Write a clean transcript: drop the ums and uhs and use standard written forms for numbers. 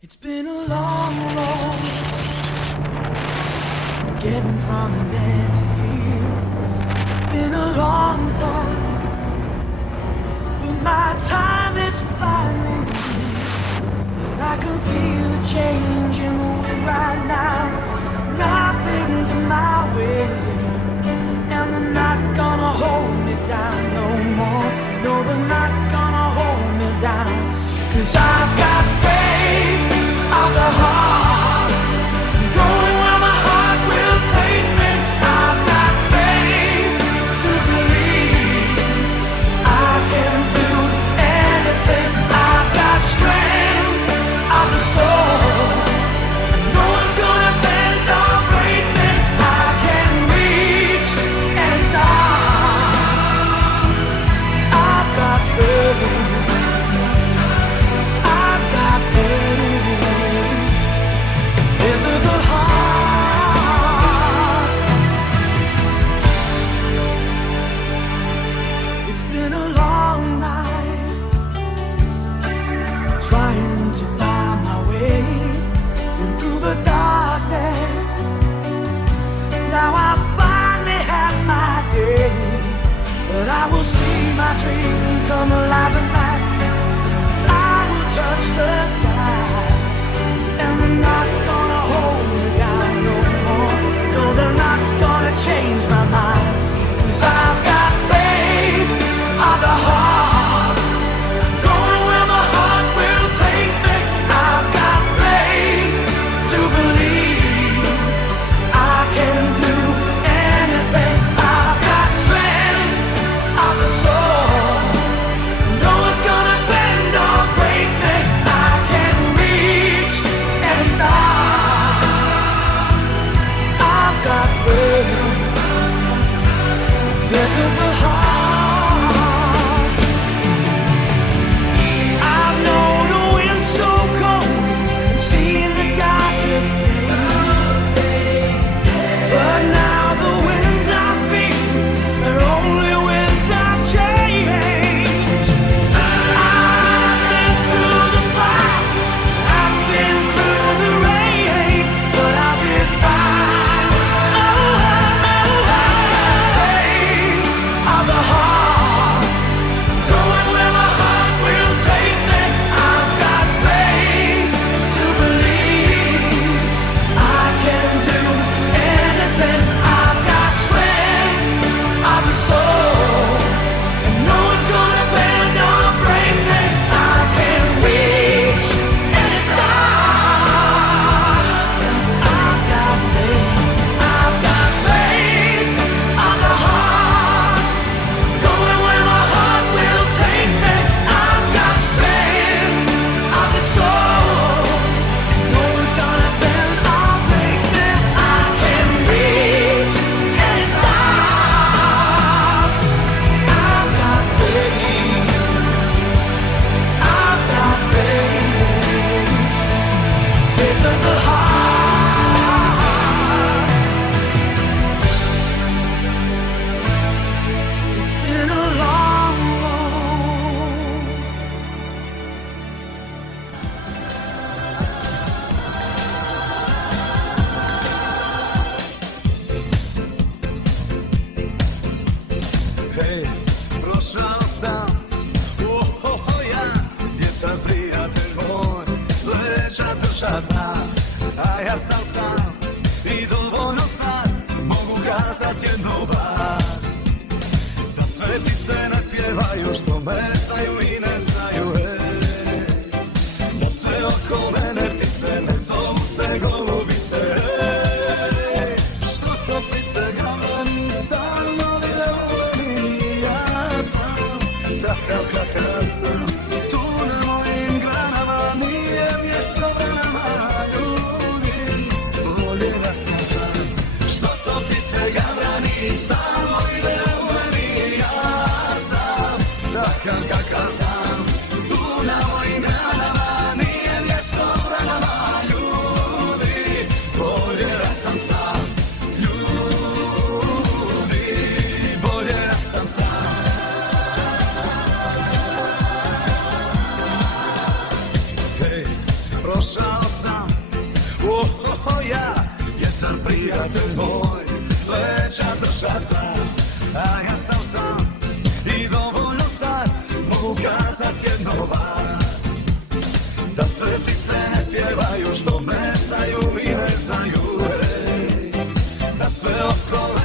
It's been a long road getting from there to here. It's been a long time, but my time is finally here. And I can feel the change in the wind right now. Nothing's in my way, and they're not gonna hold me down no more. No, they're not gonna hold me down, 'cause I've got faith of the heart, going where my heart will take me. I've got faith to believe I can do anything. I've got strength of the soul, and no one's gonna bend or break me. I can reach any star. I've got faith. I've got faith. Into the heart. It's been a long night, trying to find my way in through the darkness. Now I finally have my day, but I will see my dream come alive at last. I will touch the sky, and they're not gonna hold me down no more. No, they're not gonna change my mind, 'cause I've got faith of the heart, going where my heart will take me. I've got faith to believe I can do anything. I've got strength of the soul, no one's gonna bend or break me. I can reach any star. I've got faith, faith of the heart. I've known a wind so cold and seen the darkest days, but now the winds I feel are only winds of change. I've been through the fire, I've been through the rain, but I'll be fine. Faith of the heart, going where my heart will take me. I've got faith to believe I can do anything. I've got strength of the soul, and no one's gonna bend or break me. I can reach any star. I've got faith of the heart, going where my heart will take me. I've got strength of the soul, and no one's gonna bend or break me. I can reach any star. I've got faith. I've got faith. Faith of the heart. It's been a long road. Hej, prošao sam, ja, vjetar prijatelj moj, leža duša zna, a ja sam sam i dovoljno stan, mogu kazat jednu bar. Da sve ptice ne pjevaju što me znaju i ne znaju, da sve oko mene ptice ne zovu se golubice, što to ptice glavani stalno vjerovani. Ja sam takav kakav sam, tu na mojim granama nije mjesto vranama. Ljudi, bolje da sam sam, što to ptice gavrani stalno vjerovani. Ja sam takav kakav sam, tu na mojim granama nije mjesto vranama. Ljudi, ja, vjetar prijatelj moj, leđa drža zna, a ja sam sam i dovoljno star, mogu kazat jedno van. Da sve ptice ne pjevaju što me znaju i ne znaju, da sve oko